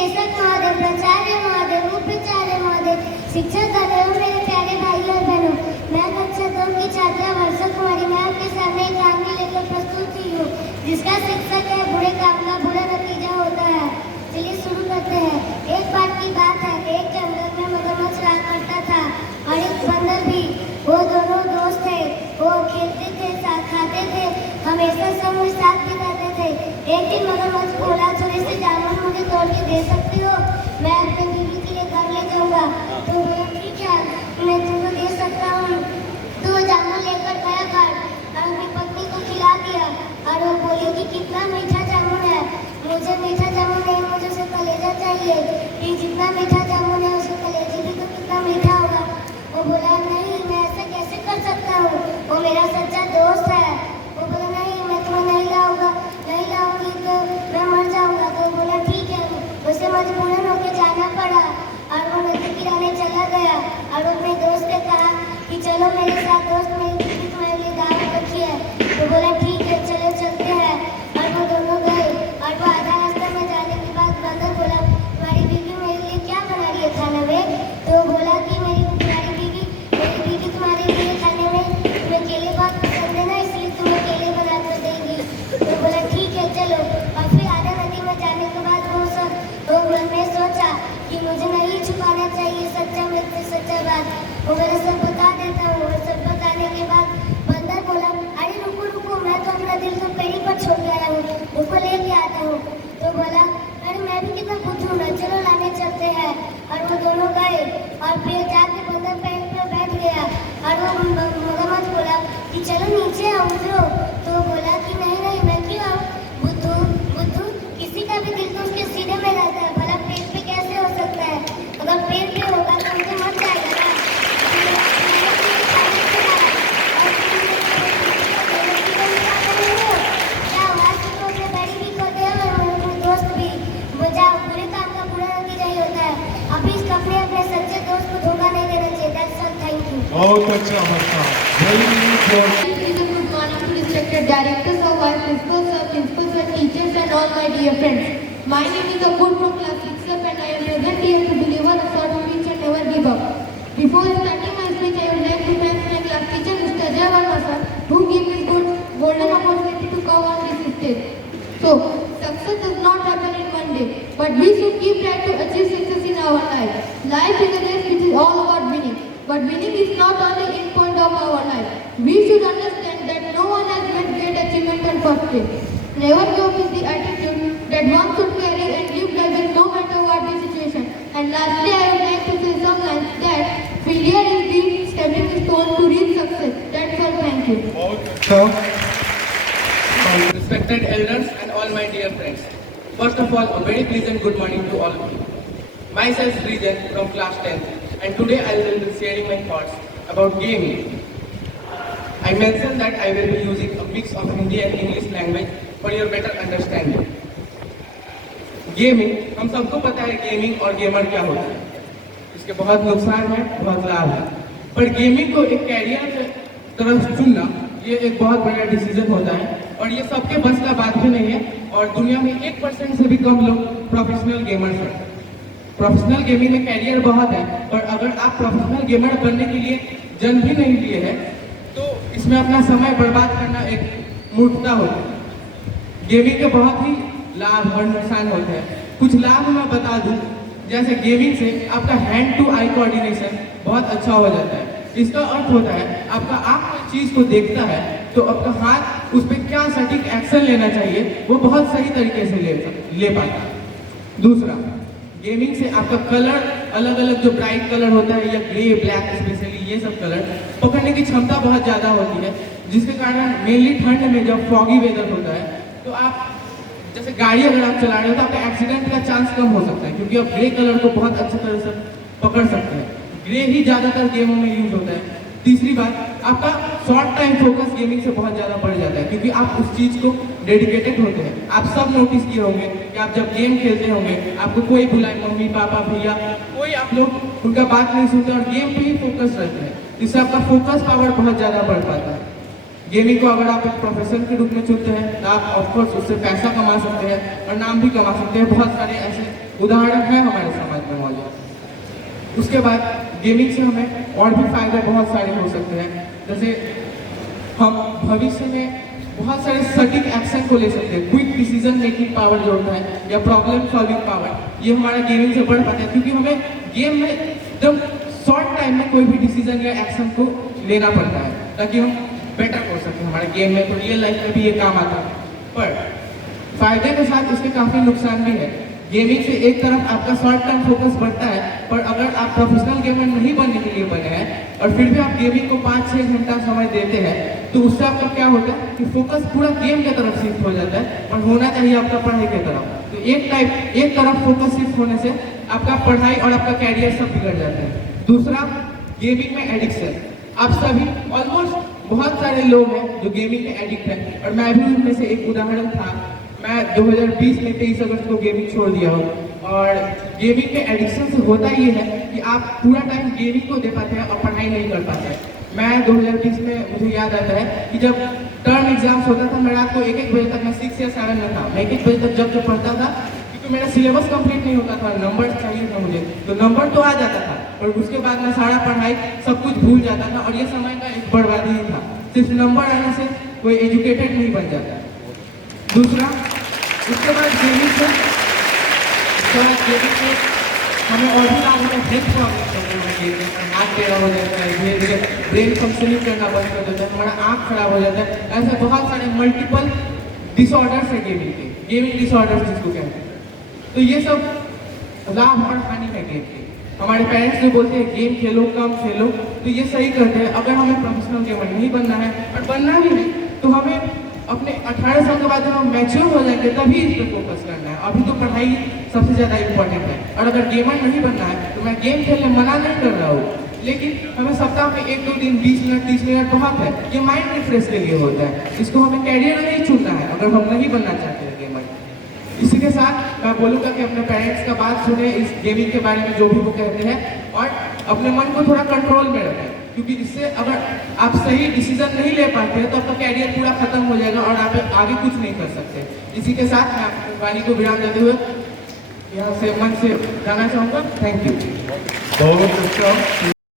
निदेशक महोदय, प्राचार्य महोदय, उपाचार्य महोदय, शिक्षक गणों, मेरे प्यारे भाई और बहनों, मैं कक्षा 2 की छात्रा वर्षा कुमारी। मैं आपके सामने एक कहानी लेकर प्रस्तुत हुई हूँ जिसका शीर्षक है बुरे काम का बुरा नतीजा होता है। चलिए शुरू करते हैं। एक बार की बात है, एक जंगल में मगरमच्छ रहा करता था और एक बंदर भी। वो दोनों दोस्त थे। वो खेलते थे, साथ खाते थे, हमेशा सब में साथ बिताते थे। एक दिन मगरमच्छ बोला, थोड़े से जामुन मुझे तोड़ के दे सकते हो? मैं अपने बीवी के लिए घर ले जाऊंगा। तो बोला ठीक है, मैं तुमको दे सकता हूँ। तो वो जामुन लेकर गया घर और अपनी पत्नी को खिला दिया और वो बोली कि कितना मीठा जामुन है। मुझे मीठा जामुन नहीं, मुझे उसे कलेजा चाहिए। कि जितना मीठा जामुन है उसके कलेजे भी तो कितना मीठा होगा। वो बोला नहीं, मैं ऐसा कैसे कर सकता हूँ, वो मेरा सच्चा दोस्त है। वो बोला नहीं, मैं तुम्हें नहीं लाऊंगी तो मैं मर जाऊंगा। तो वो बोला ठीक है। उसे मजबूरन होकर जाना पड़ा और वो नदी किनारे चला गया और वो अपने दोस्त से कहा कि चलो मेरे साथ दोस्त, मेरी बीवी तुम्हारे लिए दावत रखी है। तो बोला ठीक है, चलो चलते हैं। और वो दोनों गए और वो आधा रास्ता में जाने के बाद बंदर बोला तुम्हारी बीवी मेरे लिए क्या बना रही है खाने में? तो बोला कि मेरी बीवी तुम्हारे लिए खाने में तुम्हें केले बहुत पसंद है ना, इसलिए तुम्हें केले बना कर देगी। तो बोला ठीक है चलो। और फिर आधा नदी में जाने के बाद वो मन में सोचा कि मुझे नहीं छुपाना चाहिए सच्चा मित्र सच्चा बात, वो मेरा सब बता देता हूँ। और सब बताने के बाद बंदर बोला अरे रुको रुको, मैं तो अपना दिल तो पेड़ी पर छोड़ के आया हूँ, रुको लेके आता हूँ। तो बोला अरे मैं भी कितना बुद्धू हूँ, चलो लाने चलते हैं। और वो दोनों गए और फिर जाके बंदर पेड़ पर बैठ गया और वो मगरमच्छ बोला कि चलो नीचे आओ उतरो। तो वो बोला कि नहीं नहीं, मैं क्यों आऊँ? बुद्धू, किसी का भी दिल तो उसके सीने में रहता है, भला पेड़ पे कैसे हो सकता है? अगर पेड़ पे होगा तो हमको मर जाएगा ना। क्या हुआ कि तुम अपने बड़ी भी को दे और अपने दोस्त भी बजाओ। बुरे काम का बुरा नतीजा ही होता है। अभी इस अपने सच्चे दोस्त को धोखा नहीं देना चाहिए। That's all. Thank you. बहुत अच्छा बच्चा, very good. Good morning to respected directors of our principals and teachers and all my dear friends. My name is Apur from class 6F and I am present here to deliver a short speech and never give up. Before starting my speech, I would like to thank my class teacher Mr. Ajay Verma sir, who gave me golden opportunity to come on this stage. So, success does not happen in one day, but we should keep trying to achieve success in our life. Life is a race which is all about winning, but winning is not only end point of our life. We should understand that no one has made great achievement on first day. Never give up is the attitude that one should carry and live like that no matter what the situation. And lastly, I would like to say some lines that failure is the stepping stone to reach success. That's all. Thank you. बहुत अच्छा। Respected elders and all my dear friends. First of all, a very pleasant good morning to all of you. Myself Srijan from class 10 and today I will be sharing my thoughts about gaming. I mentioned that I will be using a mix of Hindi and English language for your better understanding. Gaming, हम सबको पता है gaming और gamer क्या होता है। इसके बहुत नुकसान है, बहुत लाभ है। पर गेमिंग को एक कैरियर की तरफ चुनना ये एक बहुत बड़ा डिसीजन होता है और ये सबके बस का बात भी नहीं है। और दुनिया में 1% से भी कम लोग प्रोफेशनल गेमर्स हैं। प्रोफेशनल गेमिंग में कैरियर बहुत है, पर अगर आप प्रोफेशनल गेमर बनने के लिए जन्म भी नहीं लिए हैं तो इसमें अपना समय बर्बाद करना एक मूर्खता होती है। गेमिंग के बहुत ही लाभ और नुकसान होते हैं। कुछ लाभ मैं बता दूं, जैसे गेमिंग से आपका हैंड टू आई कोऑर्डिनेशन बहुत अच्छा हो जाता है। इसका अर्थ होता है आपका आँख कोई चीज को देखता है तो आपका हाथ उस पर क्या सटीक एक्शन लेना चाहिए वो बहुत सही तरीके से ले पाता है। दूसरा, गेमिंग से आपका कलर अलग अलग जो ब्राइट कलर होता है या ग्रे ब्लैक स्पेशली ये सब कलर पकड़ने की क्षमता बहुत ज़्यादा होती है, जिसके कारण मेनली ठंड में जब फॉगी वेदर होता है तो आप जैसे गाड़ी अगर आप चला रहे हो तो आपका एक्सीडेंट का चांस कम हो सकता है, क्योंकि आप ग्रे कलर को बहुत अच्छी तरह से पकड़ सकते हैं। ग्रे ही ज़्यादातर गेमों में यूज होता है। तीसरी बात, आपका शॉर्ट टाइम फोकस गेमिंग से बहुत ज़्यादा बढ़ जाता है, क्योंकि आप उस चीज़ को डेडिकेटेड होते हैं। आप सब नोटिस किए होंगे कि आप जब गेम खेलते होंगे आपको कोई बुलाए, मम्मी पापा भैया कोई, आप लोग उनका बात नहीं सुनते और गेम पे ही फोकस रहते हैं। इससे आपका फोकस पावर बहुत ज़्यादा बढ़ पाता है। गेमिंग को अगर आप एक प्रोफेशन के रूप में चुनते हैं तो आप ऑफकोर्स उससे पैसा कमा सकते हैं और नाम भी कमा सकते हैं। बहुत सारे ऐसे उदाहरण है हमारे समाज में मौजूद। उसके बाद गेमिंग से हमें और भी फायदे बहुत सारे हो सकते हैं, जैसे हम भविष्य में बहुत सारे सटीक एक्शन को ले सकते हैं। क्विक डिसीजन मेकिंग पावर जो होता है या प्रॉब्लम सॉल्विंग पावर, ये हमारा गेमिंग से बढ़ पाता है, क्योंकि हमें गेम में एकदम शॉर्ट टाइम में कोई भी डिसीजन या एक्शन को लेना पड़ता है ताकि हम बेटर हो सकें हमारे गेम में। तो रियल लाइफ में भी ये काम आता है, पर फायदे के साथ इसके काफ़ी नुकसान भी है। गेमिंग से एक तरफ आपका शॉर्ट टर्म फोकस बढ़ता है, पर अगर आप प्रोफेशनल गेमर नहीं बनने के लिए बने हैं और फिर भी आप गेमिंग को 5-6 घंटा समय देते हैं, तो उससे आपका क्या होता है कि फोकस पूरा गेम की तरफ शिफ्ट हो जाता है और होना चाहिए आपका पढ़ाई की तरफ। तो एक तरफ फोकस शिफ्ट होने से आपका पढ़ाई और आपका कैरियर सब बिगड़ जाता है। दूसरा, गेमिंग में एडिक्शन। आप सभी ऑलमोस्ट बहुत सारे लोग हैं जो गेमिंग में एडिक्ट हैं, और मैं भी उनमें से एक उदाहरण था। मैं 2020 में 23 अगस्त को गेमिंग छोड़ दिया हूँ, और गेमिंग के एडिक्शन से होता ये है कि आप पूरा टाइम गेमिंग को दे पाते हैं और पढ़ाई नहीं कर पाते हैं। मैं 2020 में मुझे याद आता है कि जब टर्म एग्जाम्स होता था, मैं रात को 1-1 बजे तक, मैं 6 या 7 में था, मैं 1-1 बजे तक जब पढ़ता था, क्योंकि मेरा सिलेबस कंप्लीट नहीं होता था, नंबर चाहिए था मुझे, तो नंबर तो आ जाता था और उसके बाद मैं सारा पढ़ाई सब कुछ भूल जाता था, और ये समय का एक बर्बादी ही था। सिर्फ नंबर आने से कोई एजुकेटेड नहीं बन जाता। दूसरा, उसके बाद गेमिंग से हमें और भी लाभ होता है। हेल्थ प्रॉब्लम होता है, हाथ टेढ़ा हो जाता है, धीरे धीरे ब्रेन फंक्शनिंग करना बंद कर देता है, हमारा आँख खराब हो जाता है। ऐसे बहुत सारे मल्टीपल डिसऑर्डर्स है गेमिंग डिसऑर्डर्स जिसको कहते हैं। तो ये सब लाभ और हानि है गेम की। हमारे पेरेंट्स जो बोलते हैं गेम खेलो, कम खेलो, तो ये सही करते हैं। अगर हमें प्रोफेशनल गेमर नहीं बनना है और बनना भी है, तो हमें अपने 18 साल के बाद जब हम मैच्योर हो जाएंगे तभी इस पर फोकस करना है। अभी तो पढ़ाई सबसे ज़्यादा इम्पोर्टेंट है, और अगर गेमर नहीं बनना है तो मैं गेम खेलने मना नहीं कर रहा हूँ, लेकिन हमें सप्ताह में 1-2 दिन 20 मिनट 30 मिनट बहुत है, ये माइंड रिफ्रेश के लिए होता है। इसको हमें कैरियर नहीं चुनना है अगर हम नहीं बनना चाहते हैं गेमर। इसी के साथ मैं बोलूँगा कि अपने पेरेंट्स का बात सुने इस गेमिंग के बारे में जो भी वो कहते हैं, और अपने मन को थोड़ा कंट्रोल में रखें, क्योंकि इससे अगर आप सही डिसीजन नहीं ले पाते हैं तो आपका कैरियर पूरा खत्म हो जाएगा और आप आगे कुछ नहीं कर सकते। इसी के साथ मैं अपनी वाणी को विराम देते हुए यहाँ से मन से जाना चाहूँगा। Thank you. बहुत अच्छा।